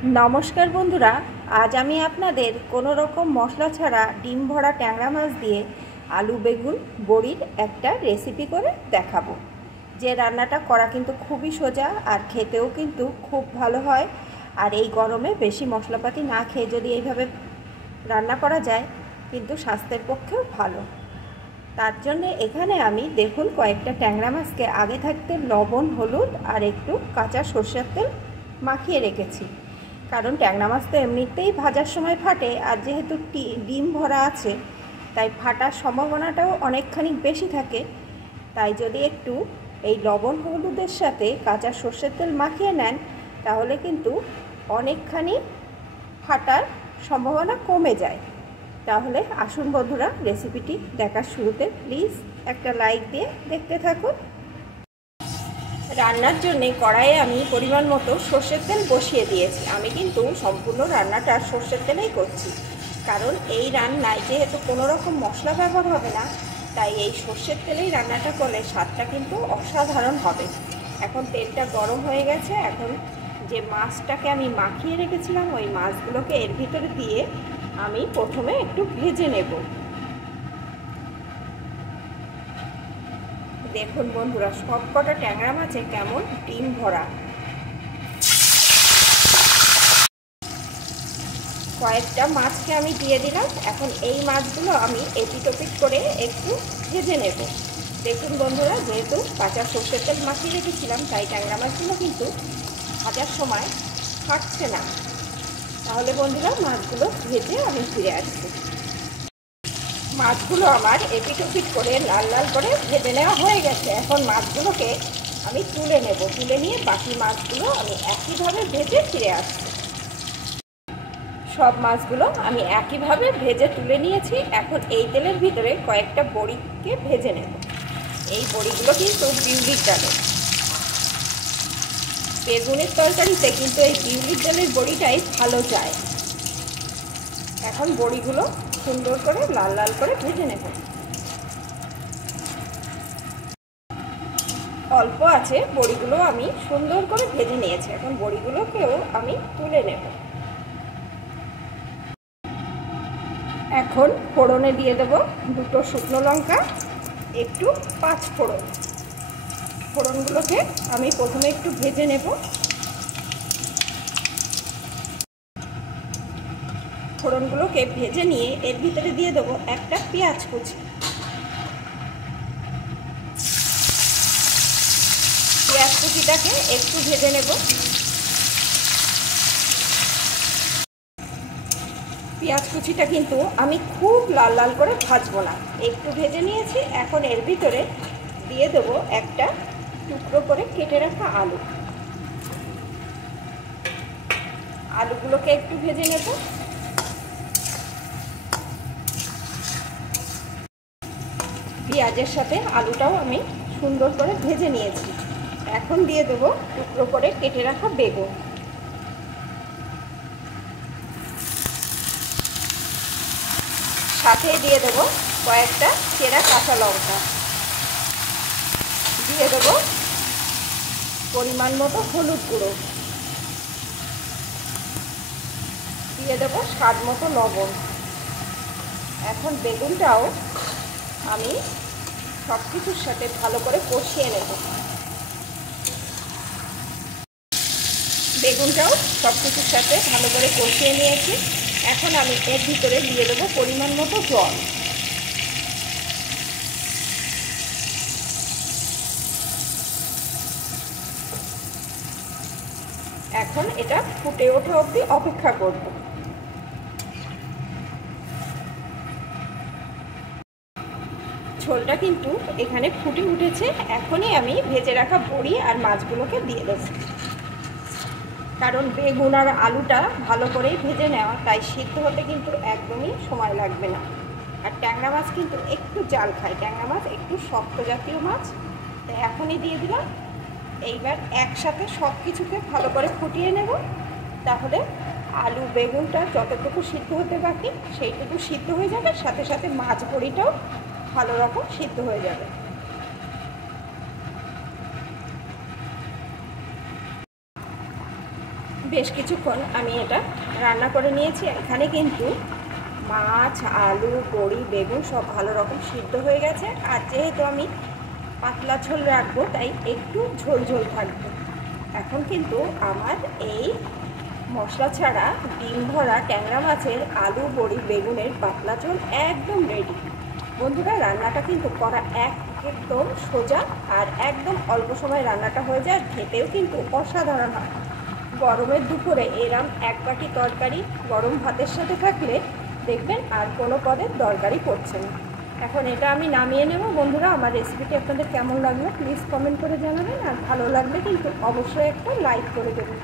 নমস্কার বন্ধুরা, আজ আমি আপনাদের কোনো রকম মশলা ছাড়া ডিম ভরা ট্যাংরা মাছ দিয়ে আলু বেগুন বড়ির একটা রেসিপি করে দেখাবো। যে রান্নাটা করা কিন্তু খুবই সোজা আর খেতেও কিন্তু খুব ভালো হয়। আর এই গরমে বেশি মশলাপাতি না খেয়ে যদি এইভাবে রান্না করা যায় কিন্তু স্বাস্থ্যের পক্ষেও ভালো। তার জন্য এখানে আমি দেখুন কয়েকটা ট্যাংরা মাছকে আগে থাকতে লবণ হলুদ আর একটু কাঁচা সরষের তেল মাখিয়ে রেখেছি। কারণ ট্যাংরা মাছ তো এমনিতেই ভাজার সময় ফাটে, আর যেহেতু ডিম ভরা আছে তাই ফাটার সম্ভাবনাটাও অনেকখানি বেশি থাকে। তাই যদি একটু এই লবণ হলুদের সাথে কাঁচা সরষের তেল মাখিয়ে নেন তাহলে কিন্তু অনেকখানি ফাটার সম্ভাবনা কমে যায়। তাহলে আসুন বন্ধুরা, রেসিপিটি দেখার শুরুতে প্লিজ একটা লাইক দিয়ে দেখতে থাকুন। রান্নার জন্য কড়াইয়ে আমি পরিমাণ মতো সর্ষের তেল বসিয়ে দিয়েছি। আমি কিন্তু সম্পূর্ণ রান্নাটা সর্ষের তেলেই করছি, কারণ এই রান্নায় যেহেতু কোনো রকম মশলা ব্যবহার হবে না, তাই এই সর্ষের তেলেই রান্নাটা করলে স্বাদটা কিন্তু অসাধারণ হবে। এখন তেলটা গরম হয়ে গেছে। এখন যে মাছটাকে আমি মাখিয়ে রেখেছিলাম ওই মাছগুলোকে এর ভিতরে দিয়ে আমি প্রথমে একটু ভেজে নেব। দেখুন বন্ধুরা, সব কটা ট্যাংরা মাছে কেমন ডিম ভরা। কয়েকটা মাছকে আমি দিয়ে দিলাম। এখন এই মাছগুলো আমি এপিট ওপিট করে একটু ভেজে নেব। দেখুন বন্ধুরা, যেহেতু কাঁচা সর্ষের তেল মাখিয়ে রেখেছিলাম তাই ট্যাংরা মাছগুলো কিন্তু ভাজার সময় ফাটছে না। তাহলে বন্ধুরা, মাছগুলো ভেজে আমি ফিরে আসছি। মাছগুলো আমার এপিট ওপিট করে লাল লাল করে ভেজে নেওয়া হয়ে গেছে। এখন মাছগুলোকে আমি তুলে নেব। তুলে নিয়ে বাকি মাছগুলো আমি একইভাবে ভেজে ফিরে আসছি। সব মাছগুলো আমি একইভাবে ভেজে তুলে নিয়েছি। এখন এই তেলের ভিতরে কয়েকটা বড়িকে ভেজে নেব। এই বড়িগুলো কিন্তু বিউলির ডালের। বেগুনের তরকারিতে কিন্তু এই বিউলির ডালের বড়িটাই ভালো যায়। এখন বড়িগুলো সুন্দর করে লাল লাল করে ভেজে নেব। অল্প আছে বড়িগুলো আমি সুন্দর করে ভেজে নিয়েছি। এখন বড়িগুলোকেও আমি তুলে নেব। এখন ফোড়নে দিয়ে দেব দুটো শুকনো লঙ্কা, একটু পাঁচ ফোড়ন। ফোড়নগুলোকে আমি প্রথমে একটু ভেজে নেব। ফোড়নগুলোকে ভেজে নিয়ে এর ভিতরে দিয়ে দেবো একটা পেঁয়াজ কুচি। পেঁয়াজ কুচিটাকে একটু ভেজে নেব। পেঁয়াজ কুচিটা কিন্তু আমি খুব লাল লাল করে ভাজবো না, একটু ভেজে নিয়েছি। এখন এর ভিতরে দিয়ে দেবো একটা টুকরো করে কেটে রাখা আলু। আলুগুলোকে একটু ভেজে নেব। পেঁয়াজের সাথে আলুটাও আমি সুন্দর করে ভেজে নিয়েছি। এখন দিয়ে দেবো টুকরো করে কেটে রাখা বেগুন। সাথে দিয়ে দেবো কয়েকটা চেরা কাঁচা লঙ্কা। দিয়ে দেবো পরিমাণ মতো হলুদ গুঁড়ো। দিয়ে দেবো স্বাদ মতো লবণ। এখন বেগুনটাও আমি সব কিছুর সাথে ভালো করে কষিয়ে নেব। বেগুনটাও সব কিছুর সাথে ভালো করে কষিয়ে নিয়েছি। এখন আমি এর ভিতরে দিয়ে দেবো পরিমাণ মতো জল। এখন এটা ফুটে ওঠা অবধি অপেক্ষা করব। ঝোলটা কিন্তু এখানে ফুটে উঠেছে। এখনই আমি ভেজে রাখা বড়ি আর মাছগুলোকে দিয়ে দেব। কারণ বেগুন আর আলুটা ভালো করেই ভেজে নেওয়া, তাই সিদ্ধ হতে কিন্তু একদমই সময় লাগবে না। আর ট্যাংরা মাছ কিন্তু একটু জাল খায়, ট্যাংরা মাছ একটু শক্ত জাতীয় মাছ, তাই এখনই দিয়ে দিলাম। এইবার একসাথে সব কিছুকে ভালো করে ফুটিয়ে নেব। তাহলে আলু বেগুনটা যতটুকু সিদ্ধ হতে বাকি সেইটুকু সিদ্ধ হয়ে যাবে, সাথে সাথে মাছ বড়িটাও ভালো রকম সিদ্ধ হয়ে যাবে। বেশ কিছুক্ষণ আমি এটা রান্না করে নিয়েছি। এখানে কিন্তু মাছ, আলু, বড়ি, বেগুন সব ভালো রকম সিদ্ধ হয়ে গেছে। আর যেহেতু আমি পাতলা ঝোল রাখবো তাই একটু ঝোল ঝোল থাকবে। এখন কিন্তু আমার এই মশলা ছাড়া ডিম ভরা ট্যাংরা মাছের আলু, বড়ি, বেগুনের পাতলা ঝোল একদম রেডি। বন্ধুরা, রান্নাটা কিন্তু করা একদম সোজা আর একদম অল্প সময় রান্নাটা হয়ে যায়। খেতেও কিন্তু অসাধারণ হয়। গরমের দুপুরে এরম এক বাটি তরকারি গরম ভাতের সাথে থাকলে দেখবেন আর কোনো পদের দরকারই পড়ছে না। এখন এটা আমি নামিয়ে নেব। বন্ধুরা, আমার রেসিপিটি আপনাদের কেমন লাগলো প্লিজ কমেন্ট করে জানাবেন। আর ভালো লাগলে কিন্তু অবশ্যই একটা লাইক করে দেবেন।